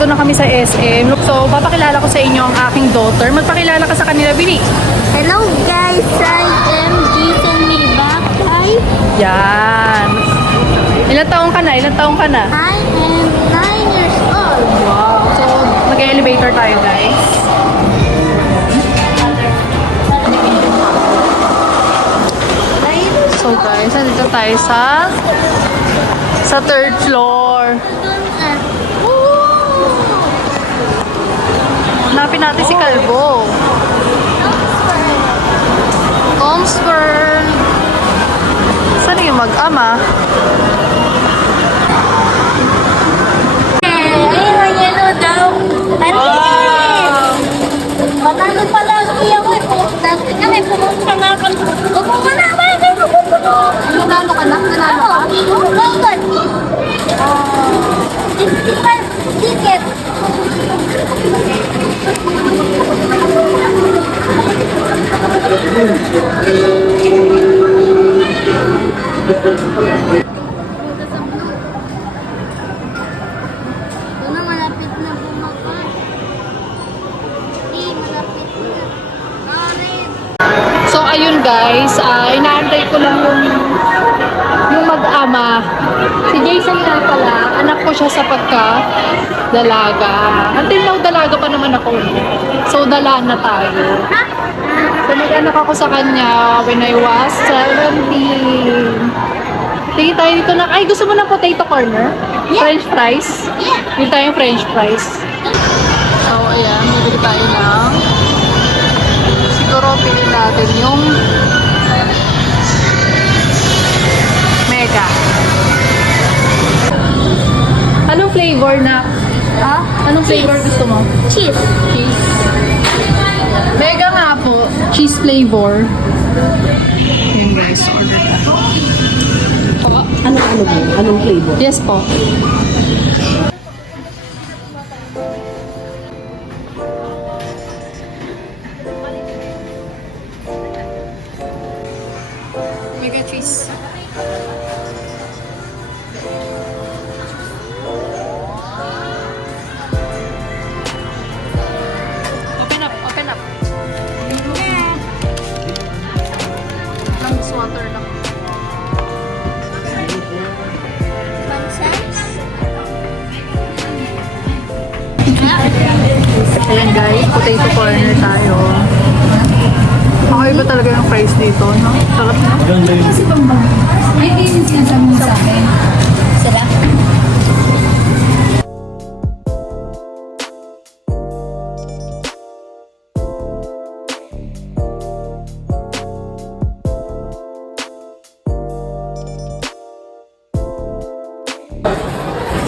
nandito na kami sa SM. So, papakilala ko sa inyo ang aking daughter. Magpakilala ka sa kanila, Bini. Hello guys, I am Jason Mibakay. Yan. Ilang taong ka na? Ilang taong ka na? I am 9 years old. Wow. So, mag-elevator tayo, guys. So, guys, nandito tayo sa third floor. Hanapin natin si Calvo. Comsburn. Saan yung mag-ama? Ayun, ang yellow daw. Matalo pala ang kuya ko. Dati kami pumunta nga kami. Pumunta na ba? Nanalo ka na? Nanalo ka? Oo, welcome. 65 ticket. Ito na, malapit na bumakas. Malapit na. Karin. So, ayun guys, inaantay ko lang yung mag-ama. Si Jason nga pala, anak ko siya sa pagka-dalaga. Until now, dalaga pa naman ako. So, dala na tayo. So, nag-anak ako sa kanya when I was 17. Tingin tayo dito na, ay gusto mo ng potato corner? Yeah. French fries? Yeah. Yung tayong French fries. So, ayan, bibili tayo ng siguro pili natin yung mega. Anong flavor na? Ah? Anong flavor gusto mo? Cheese. Cheese. Mega nga po. Cheese flavor. Ayan guys, order na. Po? Ano po? Anong flavor? Yes po. Mega cheese. Open up, open up. Lang water lang. Ayan guys, potato corner tayo. Makaiba talaga yung price dito, no? Sarap na. Ay, hindi sinasabi mo sa akin. Sila?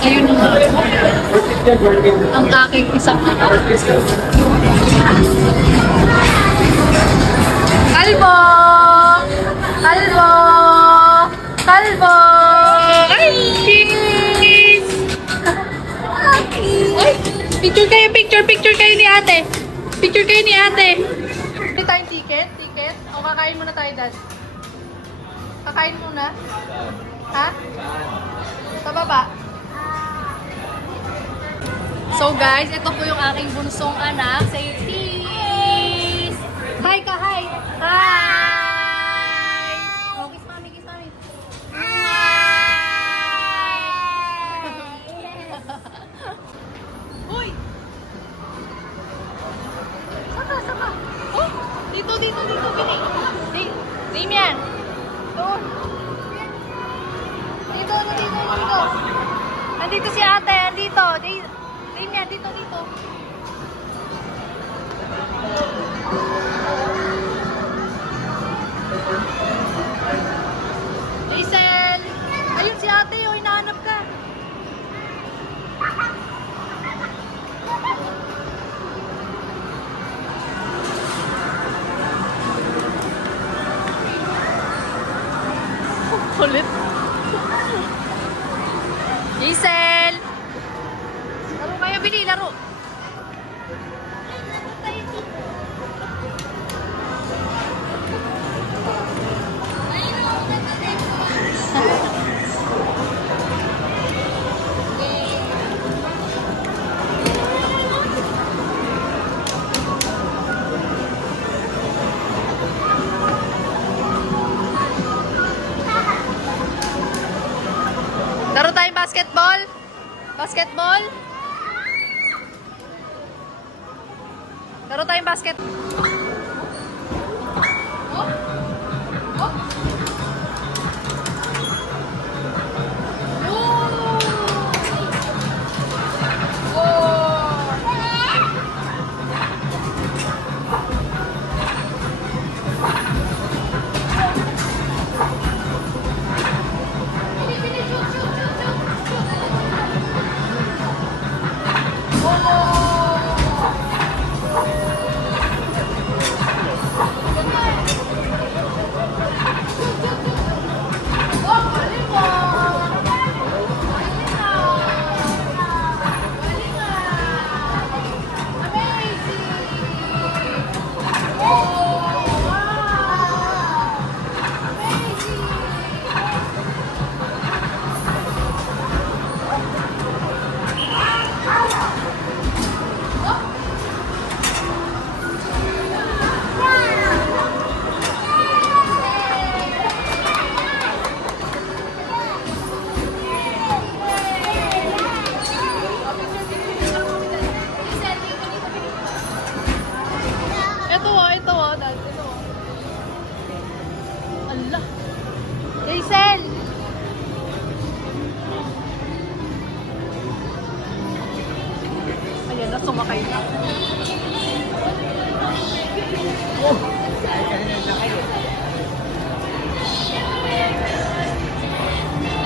Ayun na. Ang aking isang anak. Kalbo! Kalbo! Kalbo! Ay, cheese! Ay, picture kayo, picture kayo ni ate. Picture kayo ni ate. Hindi tayong ticket? O kakain muna tayo, Dad? Kakain muna? Ha? Sa baba? So guys, ito po yung aking bunsong anak. Say cheese! Hi ka, hi! Hi! Oh, kiss mami, kiss mami. Uy! Saka! Oh! Dito, Bini! Damian! Doon! Dito! Andito si ate, andito! Damian, dito! Basketball? Laro tayong basket. Ito oh, dad. Ito oh. Allah. Jason! Ayan na, sumakay na.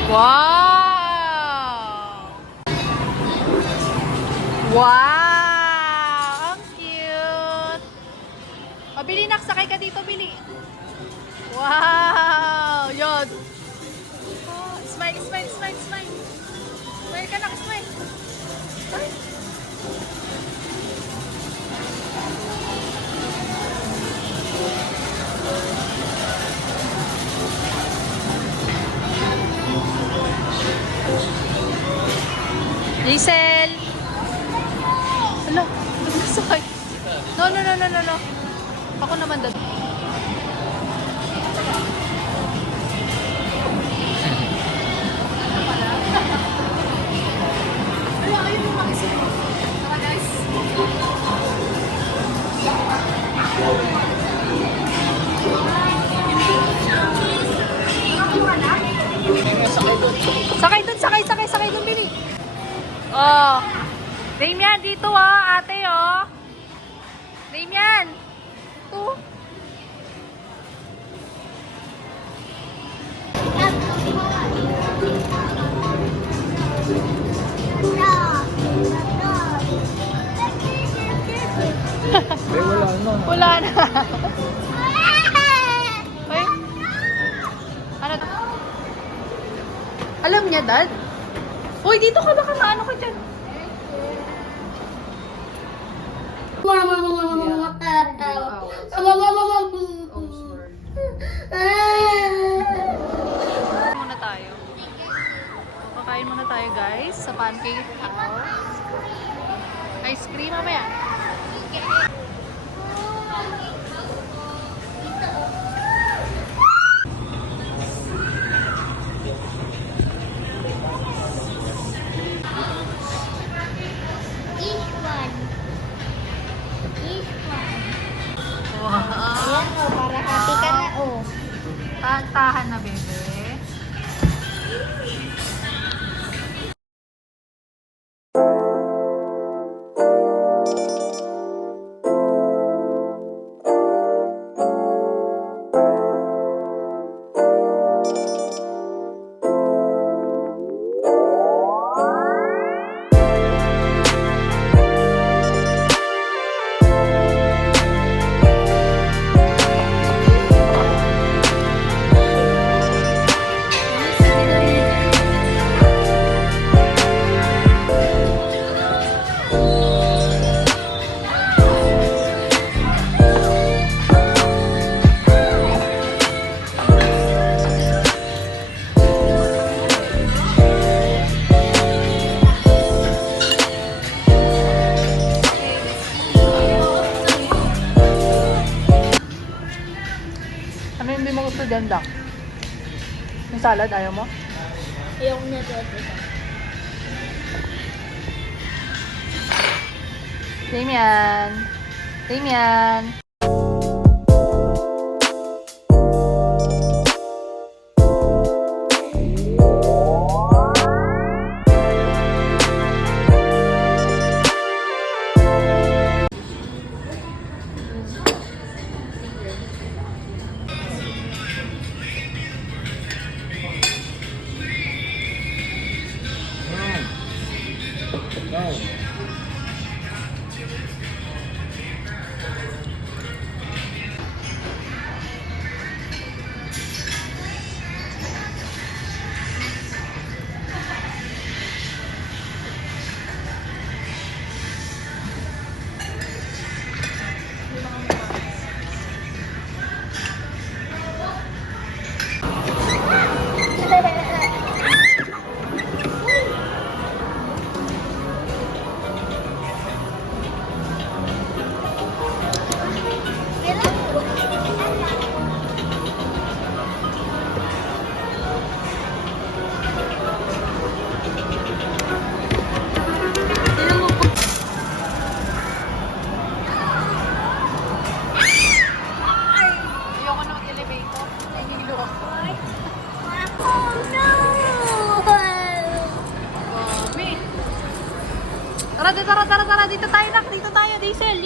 Wow! Wow! Ang cute! O, Bili, nakasakay ka dito, Bili. Wow! Yun. Oh, smile, smile, smile, smile. Smile ka na, smile. Smile. Giselle! Hala, nagkasakay. No. Ako naman doon. Hala, ayun yung makisip mo. Tara guys. Sakay doon, Bili. Oh. Damian, dito ate Damian. Ito. Wala na. Ay. Ano? Alam niya, Dad? Uy, dito ka baka maano ka dyan. Muna tayo. Kakain muna tayo, guys, sa pancake house. Ice cream mamaya. Wow. Ayan o, para happy ka na o. Tahan na, bebe. Ano hindi mo gusto dyan, Dak? Yung salad, ayaw mo? Ayaw na dito. Damian. Damian. Ayoko na mag-elevator. Nahihilo ako. Oh no! Wait. Tara. Dito tayo, nak. Dito tayo. Diesel.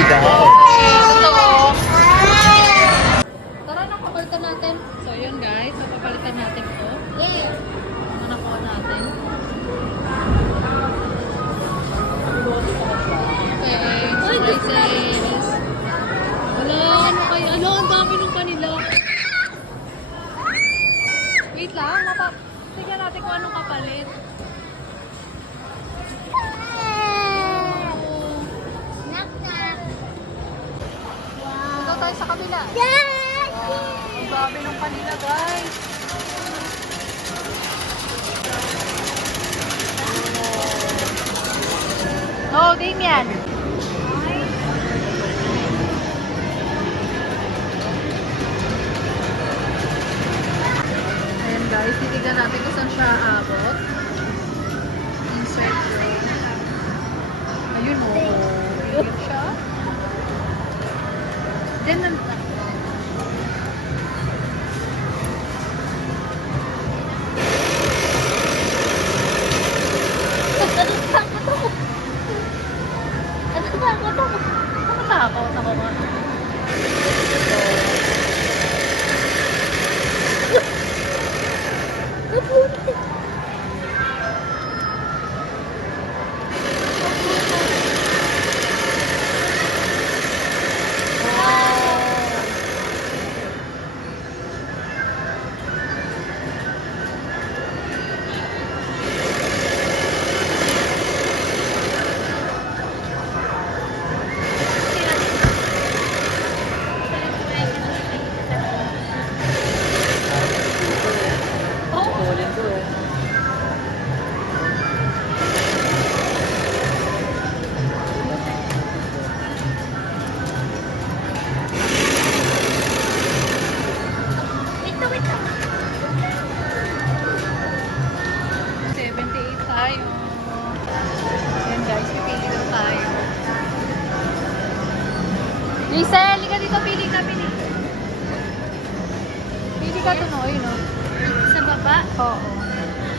Totoo. Tara na, papalitan natin. So, yun guys. So, papalitan natin ito. Ano nakuha natin? Okay. So, guys. Wala, ano kayo? Ano, ang dami nung kanila. Wait lang. Tignan natin kung anong kapalit. Punta tayo sa kabila. Ang dami nung kanila, guys. No, Damian. Ayan guys, titignan natin kung saan siya aabot. Insert ring. Ayun o. Ayun siya. Then, nakatakot ako nga. Oo.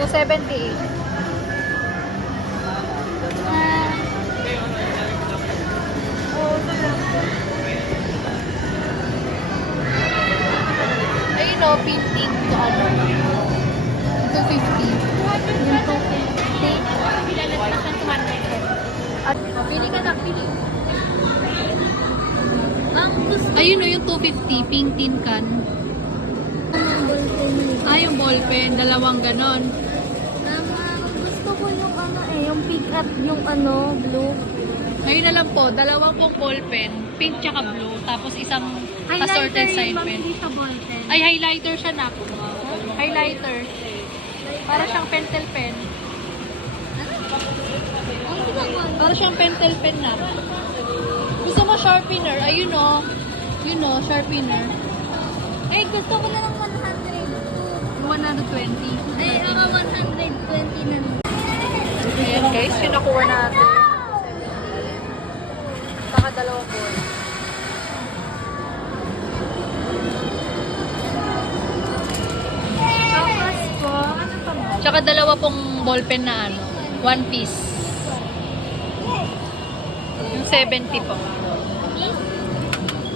278. Ayun o, painting to ano. 250. Yung 250. Lalagpas ng 200. At, pili ka na, pili. Ang gusto Ayun o, yung 250, pink tin can. ng ballpen. Yung ballpen, dalawang ganon. Gusto ko yung ano yung pink at yung ano, blue. Ayun na lang po, dalawang pong ballpen, pink tsaka blue, tapos isang assorted side pen. sa ballpen. Ay, highlighter siya na po. Highlighter. Para siyang pentel pen. Para siyang pentel pen na. Gusto mo sharpener? Ayun o. Yun o, sharpener. Ay, gusto ko na ng 100. 120. Ay, ako 120 na. Ayan guys, yung nakuha natin. 70. Saka dalawang ball. Tapos po, ano pa mo? Tsaka dalawa pong ballpen na ano. One piece. Yung 70 po.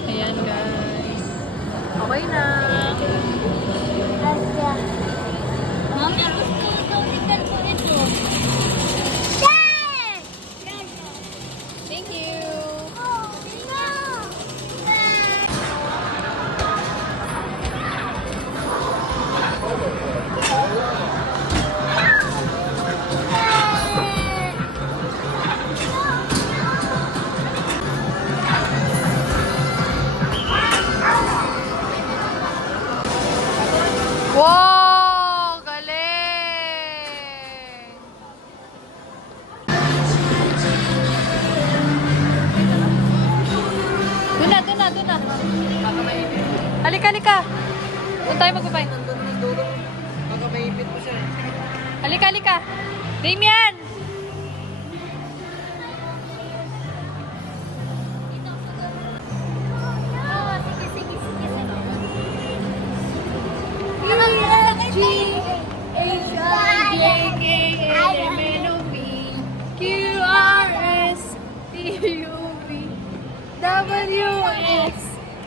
Ayan guys. Okay na. Mami, gusto ko daw ni Kalbo ito. Yay! Thank you. Oh, no! Wow! Galing! Doon na. Halika. Doon tayo magbabay. Baka maipit mo siya. Halika. Damian!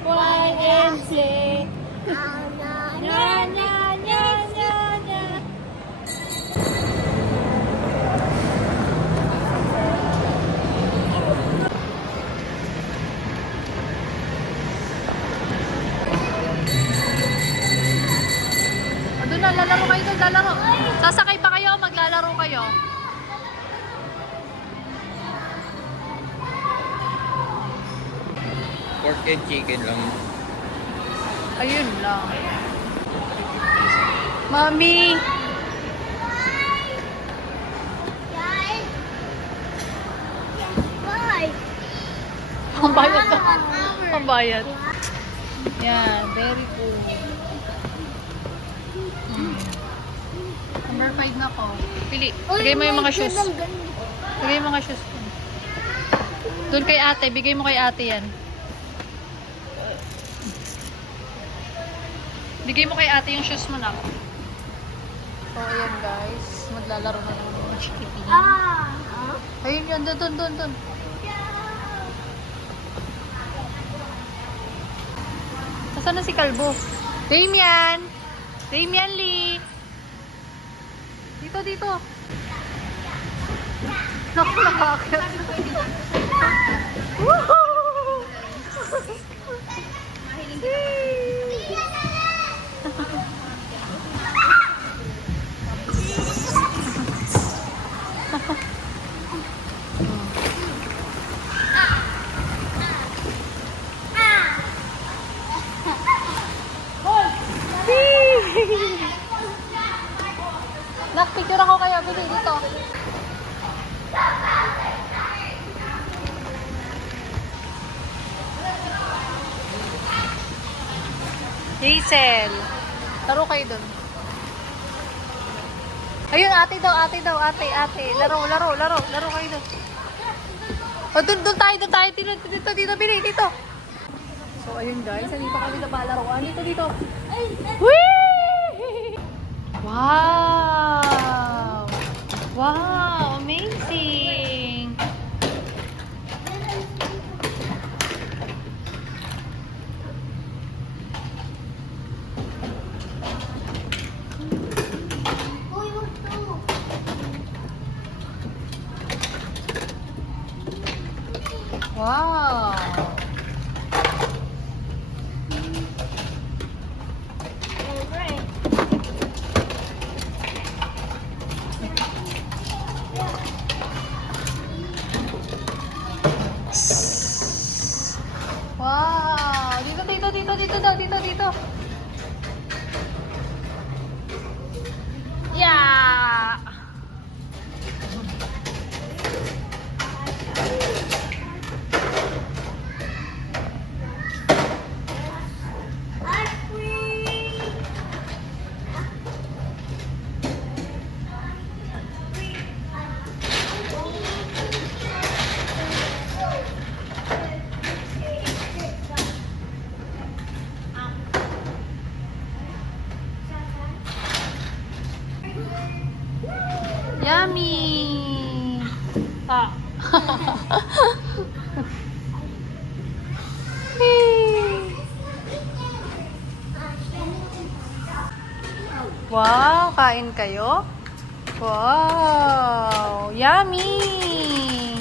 Oh, sige. Doon na, lalaro kayo doon, lalaro. Sasakay pa kayo, maglalaro kayo. Pork and chicken lang. Ayun lang. Mami! Pambayad ka. Pambayad. Yan, very cool. Number 5 na ko. Pili. Lagay mo yung mga shoes. Lagay mo mga shoes. Doon kay ate. Bigay mo kay ate yan. Bigay mo kay ate yung shoes mo na. So, ayan guys. Maglalaro na naman ng chikiting. Ayun yun. Doon. Nasaan na si Kalbo? Damian! Damian Lee! Dito. Naku, nakakit. Woohoo! Nak-picture ako kayo. Bili dito. Hazel. Laro kayo dun. Ayun, ate daw. Ate. Laro kayo dun. O, dun tayo. Dito. Bili, dito. So, ayun guys. Andito kami na palaruan. Dito. Whee! Wow! Wow! Amazing! Uy, wag to. Wow! Alright. Wow! Dito, dito, dito, dito daw, dito, dito. Yeah! Ice cream. Yummy! Ah. Wow, kain kayo? Wow, yummy!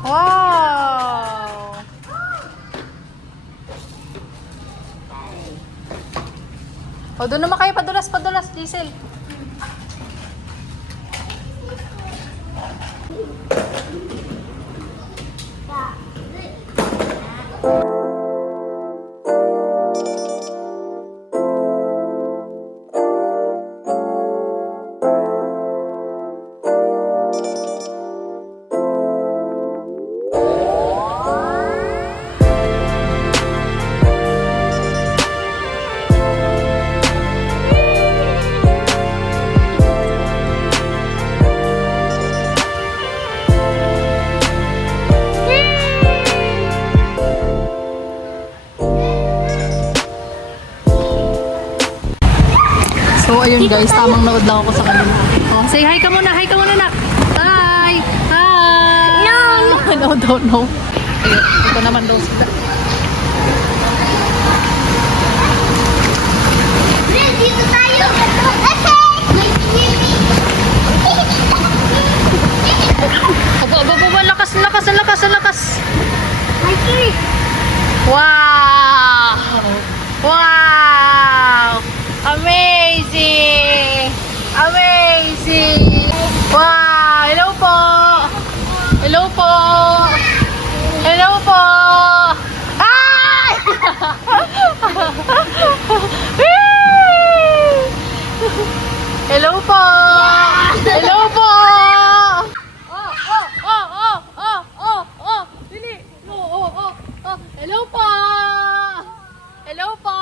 Wow! O, doon naman kayo padulas, padulas, Diesel. So, ayun guys, tamang nood lang ako sa kanila. Oh, say hi ka muna, nak. Hi! Hi! No! No, don't know. Ayun, ito naman daw sila. Dito tayo. Okay. Aba, aba, aba, lakas, lakas, lakas, lakas. Ice cream. Wow! Wow! Amazing! Amazing! Wow! Hello po! Hello po! Hello po! Ay! Hello po! Hello po! Oh, oh, oh, oh, oh, oh, oh! Dili! Oh, oh, oh, oh! Hello po! Hello po!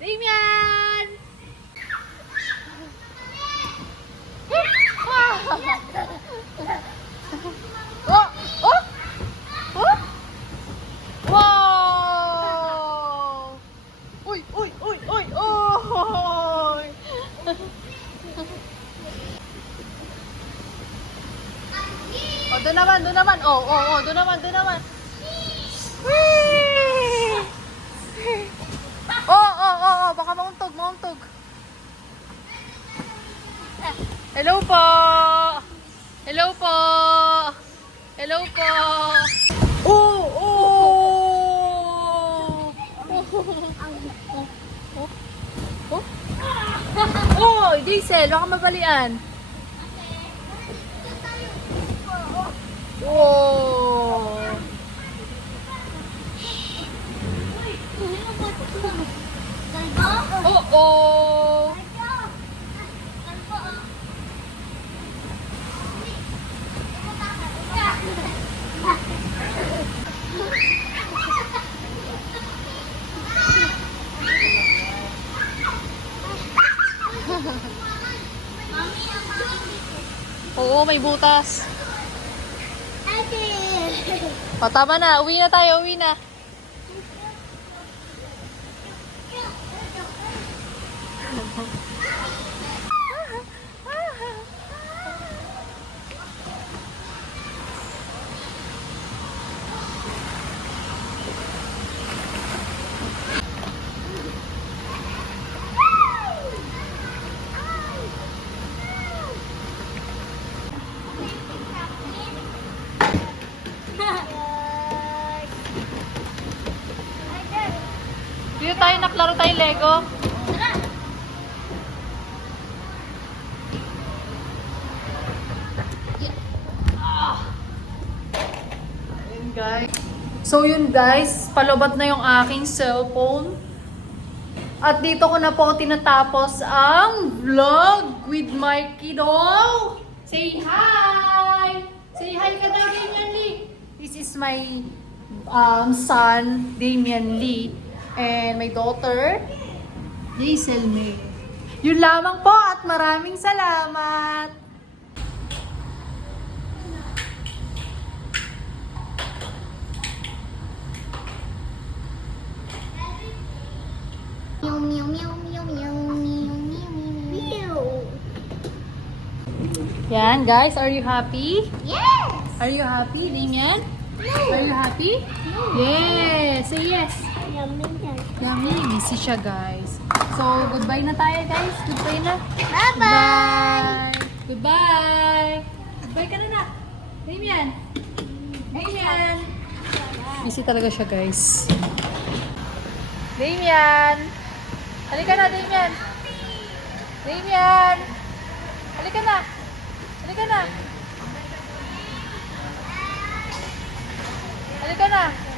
Damian! Oh! Oh! Oh! Wow! Uy! Uy! Uy! Uy! Uy! Oh, doon naman, doon naman. Oh, oh, oh, doon naman, doon naman. Whee! Oh, oh, oh, oh, baka mauntog, mauntog. Hello po. Hello po. Hello po. Oh, oh. Oh. Oh, Diesel, baka mabalian. Wow. Oh, oh. Oo, may butas. O, tama na. Uwi na tayo, uwi na. Dito tayo naklaro tayo Lego. Ayun guys. So yun guys, palobot na yung aking cellphone. At dito ko na po tinatapos ang vlog with my kiddo. Say hi! Say hi ka daw, Damian Lee. This is my son, Damian Lee. And my daughter, Hazel May. Yun lamang po at maraming salamat! Meow, meow, meow, meow, meow, meow, meow, meow. Yan guys, are you happy? Yes! Are you happy, Damian? Are you happy? Yes! Say yes! Yummy, yummy. Yummy, busy siya guys. So, goodbye na tayo guys. Goodbye na. Bye-bye! Goodbye! Goodbye ka na na. Damian! Damian! Busy talaga siya guys. Damian! Halika na, Damian! Damian! Halika na! Halika na! Halika na!